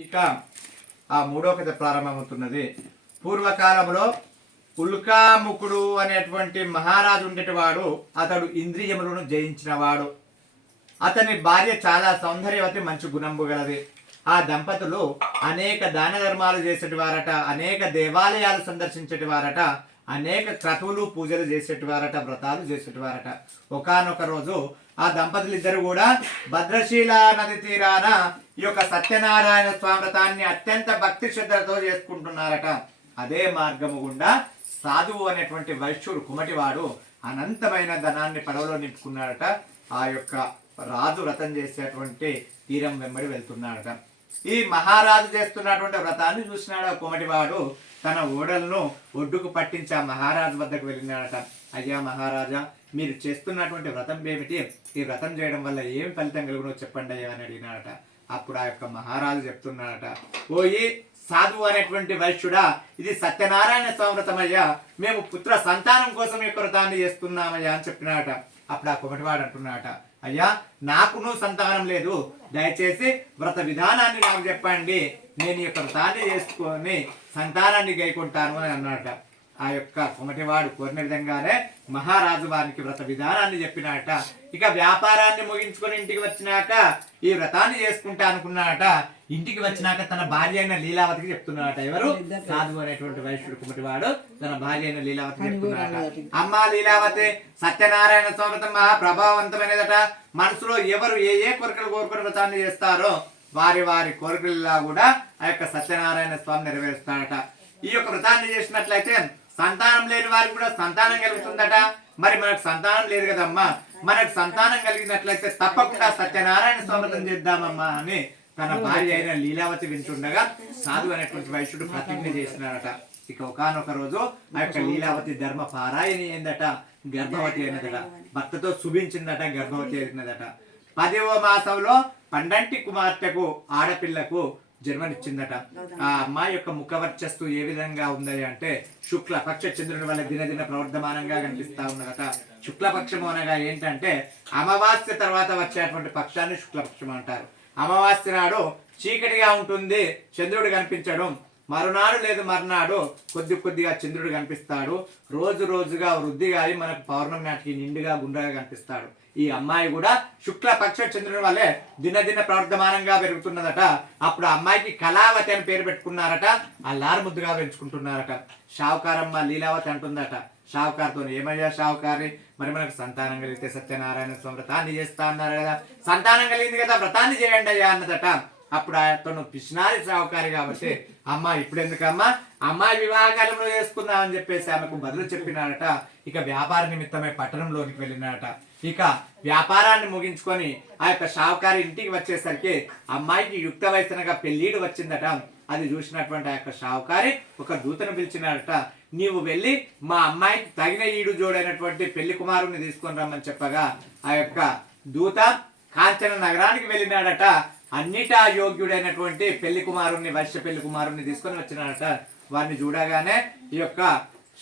ఇక ఆ మూడో కథ ప్రారంభమవుతున్నది. పూర్వకాలంలో ఉల్కాముకుడు అనేటువంటి మహారాజు ఉండేటివాడు. అతడు ఇంద్రియములను జయించినవాడు. అతని భార్య చాలా సౌందర్యవతి, మంచి గుణంబు గలది. ఆ దంపతులు అనేక దాన ధర్మాలు చేసేటివారట, అనేక దేవాలయాలు సందర్శించేటివారట, అనేక క్రతువులు పూజలు చేసేటివారట, వ్రతాలు చేసేటివారట. ఒకానొక రోజు ఆ దంపతులు ఇద్దరు కూడా భద్రశీల నది తీరాన ఈ యొక్క సత్యనారాయణ స్వామి వ్రతాన్ని అత్యంత భక్తి శ్రద్ధలతో చేసుకుంటున్నారట. అదే మార్గము గుండా సాధువు అనేటువంటి వైశ్యుడు కుమటివాడు అనంతమైన ధనాన్ని పడవలో నింపుకున్నాడట. ఆ యొక్క రాజు వ్రతం చేసేటువంటి తీరం వెంబడి వెళ్తున్నాడట. ఈ మహారాజు చేస్తున్నటువంటి వ్రతాన్ని చూసినాడు ఆ కుమటివాడు. తన ఓడలను ఒడ్డుకు పట్టించి ఆ మహారాజు వద్దకు వెళ్ళినాడట. అయ్యా మహారాజా, మీరు చేస్తున్నటువంటి వ్రతం ఏమిటి? ఈ వ్రతం చేయడం వల్ల ఏమి ఫలితం కలుగునో చెప్పండి అయ్యా అని అడిగినాడట. అప్పుడు ఆ యొక్క మహారాజు చెప్తున్నాడట, ఓయి సాధువు అనేటువంటి వైశ్యుడా, ఇది సత్యనారాయణ స్వామి వ్రతమయ్యా, మేము పుత్ర సంతానం కోసం ఈ వ్రతాన్ని చేస్తున్నామయ్యా అని చెప్పినాడట. అప్పుడు ఆ కుమటివాడు అంటున్నాడట, అయ్యా నాకును సంతానం లేదు, దయచేసి వ్రత విధానాన్ని నాకు చెప్పండి, నేను ఈ యొక్క వ్రతాన్ని చేసుకొని సంతానాన్ని గైకుంటాను అని అన్నాడట. ఆ యొక్క కుమటివాడు కోరిన విధంగానే మహారాజు వారికి వ్రత విధానాన్ని చెప్పినాడట. ఇక వ్యాపారాన్ని ముగించుకొని ఇంటికి వచ్చినాక ఈ వ్రతాన్ని చేసుకుంటా అనుకున్నాడట. ఇంటికి వచ్చినాక తన భార్య అయిన లీలావతికి చెప్తున్నాడట. ఎవరు? సాధువు అనేటువంటి వైశ్యుడు కుమటివాడు తన భార్య అయిన లీలావతికి చెప్తున్నాడట. అమ్మా లీలావతి, సత్యనారాయణ స్వామి వ్రతం మహా ప్రభావవంతమైనదట. మనసులో ఎవరు ఏ ఏ కోరికలు కోరుకుని వ్రతాన్ని చేస్తారో వారి వారి కోరికల్లో కూడా ఆ యొక్క సత్యనారాయణ స్వామి నెరవేరుస్తాడట. ఈ యొక్క వ్రతాన్ని చేసినట్లయితే సంతానం లేని వారికి కూడా సంతానం కలుగుతుందట. మరి మనకు సంతానం లేదు కదమ్మా, మనకు సంతానం కలిగినట్లయితే తప్పకుండా సత్యనారాయణ స్వామి వ్రతం చేద్దామమ్మా అని తన భార్య అయిన లీలావతి వింటుండగా సాధు అనేటువంటి వైశ్యుడు ప్రతిజ్ఞ చేసినాడట. ఇక ఒకానొక రోజు ఆ యొక్క లీలావతి ధర్మ పారాయణి అయిందట, గర్భవతి అయినదట, భర్తతో శుభించిందట, గర్భవతి అయినదట. 10వ మాసంలో పండంటి కుమార్తెకు ఆడపిల్లకు జన్మనిచ్చిందట. ఆ అమ్మాయి యొక్క ముఖవర్చస్సు ఏ విధంగా ఉంది అంటే శుక్లపక్ష చంద్రుని వల్ల దినదిన ప్రవర్ధమానంగా కనిపిస్తా ఉన్నదట. శుక్లపక్షము అనగా ఏంటంటే అమావాస్య తర్వాత వచ్చేటువంటి పక్షాన్ని శుక్లపక్షం అంటారు. అమావాస్య నాడు చీకటిగా ఉంటుంది, చంద్రుడు కనిపించడం. మరునాడు లేదు మర్నాడు కొద్ది కొద్దిగా చంద్రుడు కనిపిస్తాడు. రోజు రోజుగా వృద్ధిగా అయి మనకు పౌర్ణమి నాటికి నిండుగా గుండ్రగా కనిపిస్తాడు. ఈ అమ్మాయి కూడా శుక్లపక్ష చంద్రుని వల్లే దినదిన ప్రవర్ధమానంగా పెరుగుతున్నదట. అప్పుడు ఆ అమ్మాయికి కళావతి అని పేరు పెట్టుకున్నారట. అల్లారు ముద్దుగా పెంచుకుంటున్నారట. షావుకారమ్మ లీలావతి అంటుందట షావుకారుతో, ఏమయ్యా షావుకారి, మరి మనకు సంతానం కలిగితే సత్యనారాయణ స్వామి వ్రతాన్ని చేస్తా అన్నారు కదా, సంతానం కలిగింది కదా వ్రతాన్ని చేయండి అయ్యా అన్నదట. అప్పుడు అతను పిసినారి షావుకారి కాబట్టి, అమ్మ ఇప్పుడు ఎందుకమ్మా, అమ్మాయి వివాహకాలంలో చేసుకుందామని చెప్పేసి ఆమెకు బదులు చెప్పినాడట. ఇక వ్యాపార నిమిత్తమే పట్టణంలోనికి వెళ్ళినాడట. ఇక వ్యాపారాన్ని ముగించుకొని ఆ యొక్క షావుకారి ఇంటికి వచ్చేసరికి అమ్మాయికి యుక్త వయసునగా పెళ్లిడు వచ్చిందట. అది చూసినటువంటి ఆ యొక్క షావుకారి ఒక దూతను పిలిచినాడట. నీవు వెళ్ళి మా అమ్మాయికి తగిన ఈడు జోడైనటువంటి పెళ్లి కుమారుని తీసుకొని రమ్మని చెప్పగా ఆ యొక్క దూత కాంచన నగరానికి వెళ్ళినాడట. అన్నిటా యోగ్యుడైనటువంటి పెళ్లి కుమారుణ్ణి, వైశ్య పెళ్లి కుమారుణ్ణి తీసుకొని వచ్చినాడట. వారిని చూడగానే ఈ యొక్క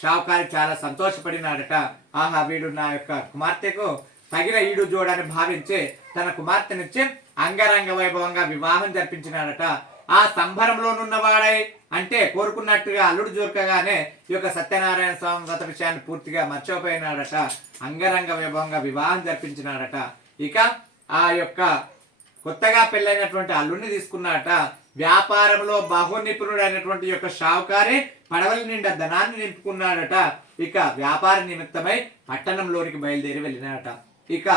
షావుకారి చాలా సంతోషపడినాడట. ఆహా, వీడు నా యొక్క కుమార్తెకు తగిన ఈడు జోడని భావించి తన కుమార్తెనిచ్చి అంగరంగ వైభవంగా వివాహం జరిపించినాడట. ఆ సంభరంలోనున్నవాడై అంటే కోరుకున్నట్టుగా అల్లుడు దొరకగానే ఈ యొక్క సత్యనారాయణ స్వామి వ్రత విషయాన్ని పూర్తిగా మర్చిపోయినాడట. అంగరంగ వైభవంగా వివాహం జరిపించినాడట. ఇక ఆ యొక్క కొత్తగా పెళ్ళైనటువంటి అల్లుడిని తీసుకున్నాడట. వ్యాపారంలో బహు నిపుణుడైనటువంటి యొక్క షావుకారి పడవల నిండా ధనాన్ని నింపుకున్నాడట. ఇక వ్యాపార నిమిత్తమై పట్టణంలోనికి బయలుదేరి వెళ్ళినాడట. ఇక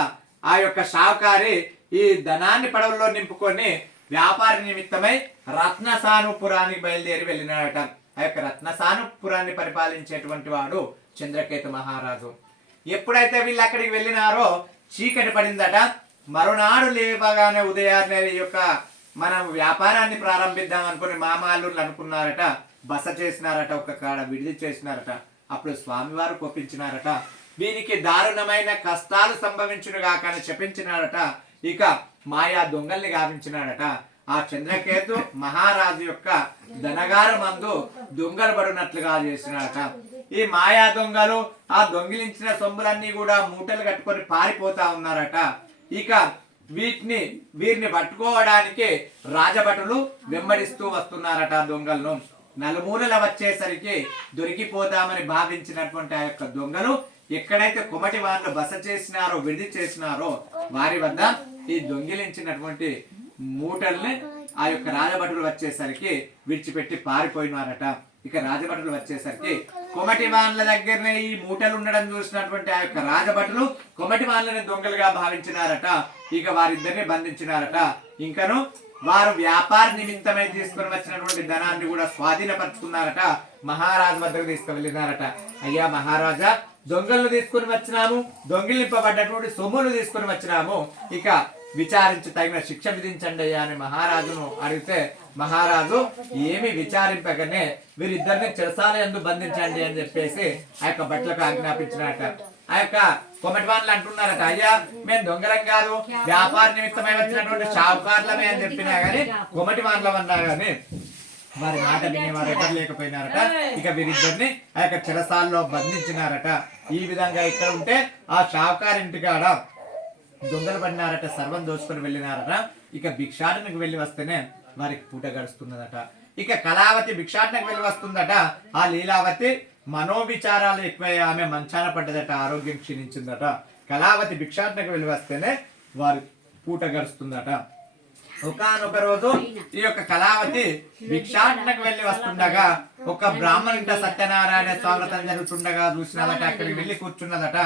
ఆ యొక్క షావుకారి ఈ ధనాన్ని పడవల్లో నింపుకొని వ్యాపార నిమిత్తమై రత్నసానుపురానికి బయలుదేరి వెళ్ళినాడట. ఆ యొక్క రత్నసానుపురాన్ని పరిపాలించేటువంటి వాడు చంద్రకేతు మహారాజు. ఎప్పుడైతే వీళ్ళు అక్కడికి వెళ్ళినారో చీకటి పడిందట. మరునాడు లేవగానే ఉదయాన్నే ఈ యొక్క మనం వ్యాపారాన్ని ప్రారంభిద్దాం అనుకుని మామాళ్ళు అనుకున్నారట. బస చేసినారట, ఒక కాడ విడిది చేసినారట. అప్పుడు స్వామివారు కోపించినారట. వీరికి దారుణమైన కష్టాలు సంభవించునుగా కానీ చెప్పించినారట. ఇక మాయా దొంగల్ని గావించినాడట. ఆ చంద్రకేతు మహారాజు యొక్క ధనగార మందు దొంగలు పడినట్లుగా చేసినాడట. ఈ మాయా దొంగలు ఆ దొంగిలించిన సొమ్ములన్నీ కూడా మూటలు కట్టుకొని పారిపోతా ఉన్నారట. ఇక వీరిని పట్టుకోవడానికి రాజభటులు వెంబడిస్తూ వస్తున్నారట దొంగలను. నలుమూలల వచ్చేసరికి దొరికిపోతామని భావించినటువంటి ఆ యొక్క దొంగలు ఎక్కడైతే కొమటి వాళ్ళు బస చేసినారో విడిది చేసినారో వారి వద్ద ఈ దొంగిలించినటువంటి మూటల్ని ఆ యొక్క రాజభటులు వచ్చేసరికి విడిచిపెట్టి పారిపోయినారట. ఇక రాజభటులు వచ్చేసరికి కొమటి వాళ్ళ దగ్గరనే ఈ మూటలు ఉండడం చూసినటువంటి ఆ యొక్క రాజభటులు కొమటి వాళ్ళని దొంగలుగా భావించినారట. ఇక వారిద్దరిని బంధించినారట. ఇంకను వారు వ్యాపార నిమిత్తమై తీసుకుని వచ్చినటువంటి ధనాన్ని కూడా స్వాధీనపరుచుకున్నారట. మహారాజు వద్దకు తీసుకువెళ్ళినారట. అయ్యా మహారాజా, దొంగలను తీసుకుని వచ్చినాము, దొంగిలింపబడ్డటువంటి సొమ్ములు తీసుకుని వచ్చినాము, ఇక విచారించి తగిన శిక్ష విధించండి అయ్యా అని మహారాజును అడిగితే మహారాజు ఏమి విచారింపగానే వీరిద్దరిని చెరసాల యందు బంధించండి అని చెప్పేసి ఆ యొక్క భటులకు ఆజ్ఞాపించినట. ఆ యొక్క కొమటివాన్లు అంటున్నారట, అయ్యా మేము దొంగలం కాదు, వ్యాపార నిమిత్తమై వచ్చినటువంటి షావుకారులమే అని చెప్పినా గానీ కొమటివాన్లం అన్నా గానీ వారి మాట వినేవారు ఎవరు లేకపోయినారట. ఇక వీరిద్దరిని ఆ యొక్క చెరసాల్లో బంధించినారట. ఈ విధంగా ఇక్కడ ఉంటే ఆ షావుకారు ఇంటికాడ దొంగలు పడినారట, సర్వం దోచుకొని వెళ్ళినారట. ఇక భిక్షాటనకు వెళ్ళి వస్తేనే వారికి పూట గడుస్తున్నదట. ఇక కళావతి భిక్షాటనకు వెళ్ళి వస్తుందట. ఆ లీలావతి మనోవిచారాలు ఎక్కువై ఆమె మంచాన పడ్డదట, ఆరోగ్యం క్షీణించిందట. కళావతి భిక్షాటనకు వెళ్ళి వస్తేనే వారి పూట గడుస్తుందట. ఒకనొక రోజు ఈ యొక్క కళావతి భిక్షాటనకు వెళ్ళి వస్తుండగా ఒక బ్రాహ్మణుంట సత్యనారాయణ స్వాగతం జరుగుతుండగా చూసినదట. అక్కడికి వెళ్ళి కూర్చున్నదట.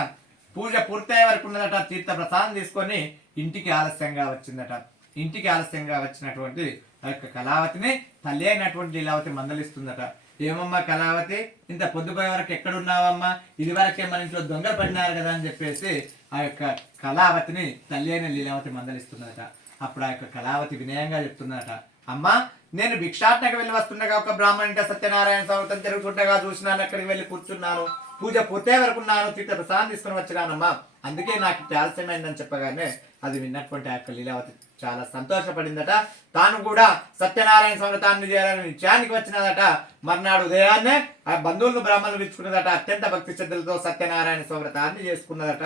పూజ పూర్తయ్యే వరకు ఉన్నదట. తీర్థ ప్రసాదం తీసుకొని ఇంటికి ఆలస్యంగా వచ్చిందట. ఇంటికి ఆలస్యంగా వచ్చినటువంటి ఆ యొక్క కళావతిని తల్లి అయినటువంటి లీలావతి మందలిస్తుందట. ఏమమ్మా కళావతి, ఇంత పొద్దుపోయే వరకు ఎక్కడున్నావమ్మా, ఇది వరకే మన ఇంట్లో దొంగలు పడినారు కదా అని చెప్పేసి ఆ యొక్క కళావతిని తల్లి అయిన లీలావతి మందలిస్తున్నదట. అప్పుడు ఆ యొక్క కళావతి వినయంగా చెప్తున్నదట, అమ్మా నేను భిక్షాటనకు వెళ్ళి వస్తుండగా ఒక బ్రాహ్మణ సత్యనారాయణ స్వాగతం జరుగుతుండగా చూసినాను, అక్కడికి వెళ్ళి కూర్చున్నాను, పూజ పూర్తయ్యే వరకు ఉన్నాను, తీర్థ ప్రసాదం తీసుకుని వచ్చినానమ్మా, అందుకే నాకు ఆలస్యమైందని చెప్పగానే అది విన్నటువంటి ఆ యొక్క లీలావతి చాలా సంతోషపడిందట. తాను కూడా సత్యనారాయణ స్వాగతాన్ని చేయాలని నిత్యానికి వచ్చినదట. మర్నాడు ఉదయాన్నే ఆ బంధువులను బ్రాహ్మణులు పిలుచుకున్నదట. అత్యంత భక్తి శ్రద్ధలతో సత్యనారాయణ స్వాగతాన్ని చేసుకున్నదట.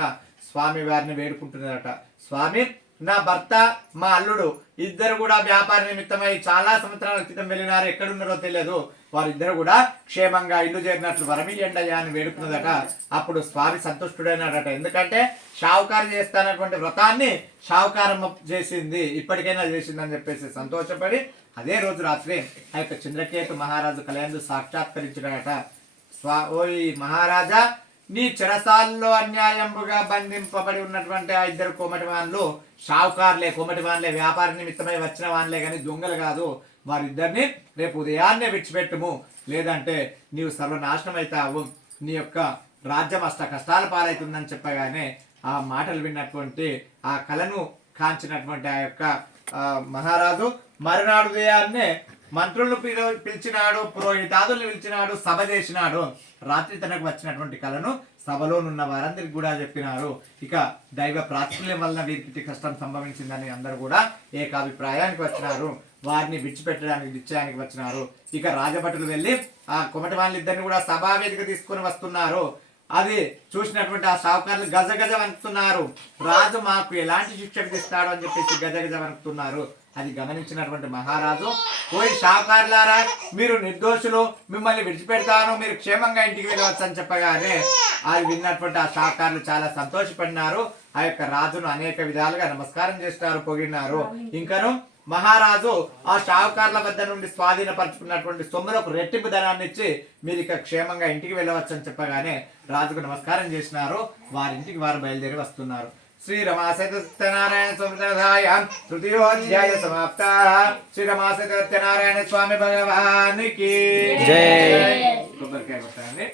స్వామి వారిని వేడుకుంటున్నదట. స్వామి, నా భర్త మా అల్లుడు ఇద్దరు కూడా వ్యాపార నిమిత్తమై చాలా సంవత్సరాల క్రితం వెళ్ళినారు, ఎక్కడున్నారో తెలియదు, వారిద్దరు కూడా క్షేమంగా ఇల్లు చేరినట్లు వరమియ్యండయ్యా అని వేడుకున్నదట. అప్పుడు స్వామి సంతుష్టుడైనాడట. ఎందుకంటే షావుకారు చేస్తానటువంటి వ్రతాన్ని షావుకారం చేసింది, ఇప్పటికైనా చేసింది అని చెప్పేసి సంతోషపడి అదే రోజు రాత్రి ఆ యొక్క చంద్రకేతు మహారాజు కలయందు సాక్షాత్కరించినాడట. ఓయ్ మహారాజా, నీ చెరసాల్లో అన్యాయంగా బంధింపబడి ఉన్నటువంటి ఆ ఇద్దరు కోమటివాన్లు షావుకారులే, కోమటివాన్లే, వ్యాపార నిమిత్తమై వచ్చిన వాన్లే గాని దొంగలు కాదు. వారిద్దరిని రేపు ఉదయాన్నే విడిచిపెట్టుము, లేదంటే నీవు సర్వనాశనం అవుతావు, నీ యొక్క రాజ్యం అష్ట కష్టాల పాలవుతుందని చెప్పగానే ఆ మాటలు విన్నటువంటి ఆ కళను కాంచినటువంటి ఆ యొక్క మహారాజు మరునాడు ఉదయాన్నే మంత్రులను పిలిచినాడు, పురోహితాదులను పిలిచినాడు, సభ చేసినాడు. రాత్రి తనకు వచ్చినటువంటి కళను సభలోనున్న వారందరికి కూడా చెప్పినారు. ఇక దైవ ప్రాచుర్యం వలన వీరికి కష్టం సంభవించిందని అందరూ కూడా ఏకాభిప్రాయానికి వచ్చినారు. వారిని విడిచిపెట్టడానికి నిశ్చయానికి వచ్చినారు. ఇక రాజభటులు వెళ్ళి ఆ కొమటి వాళ్ళిద్దరిని కూడా సభావేదిక తీసుకుని వస్తున్నారు. అది చూసినటువంటి ఆ షావుకారులు గజగజ వణుకుతున్నారు. రాజు మాకు ఎలాంటి శిక్ష విధిస్తాడు అని చెప్పేసి గజగజ వణుకుతున్నారు. అది గమనించినటువంటి మహారాజు, పోయి షావుకారులారా, మీరు నిర్దోషులు, మిమ్మల్ని విడిచిపెడతాను, మీరు క్షేమంగా ఇంటికి వెళ్ళవచ్చు అని చెప్పగానే అది విన్నటువంటి ఆ షావుకారులు చాలా సంతోషపడినారు. ఆ యొక్క రాజును అనేక విధాలుగా నమస్కారం చేస్తారు, పొగిడినారు. ఇంకను మహారాజు ఆ షావుకారుల వద్ద నుండి స్వాధీనపరుచుకున్నటువంటి సొమ్ములకు రెట్టింపు ధనాన్ని ఇచ్చి మీరు ఇక క్షేమంగా ఇంటికి వెళ్ళవచ్చు అని చెప్పగానే రాజుకు నమస్కారం చేసినారు. వారింటికి వారు బయలుదేరి వస్తున్నారు. శ్రీరమాసైత సత్యనారాయణ స్వామి తృతీయోధ్యాయ సమాప్త. శ్రీరమాసైత సత్యనారాయణ స్వామి భగవానికి జై. కొబ్బరికాయ కొట్టండి.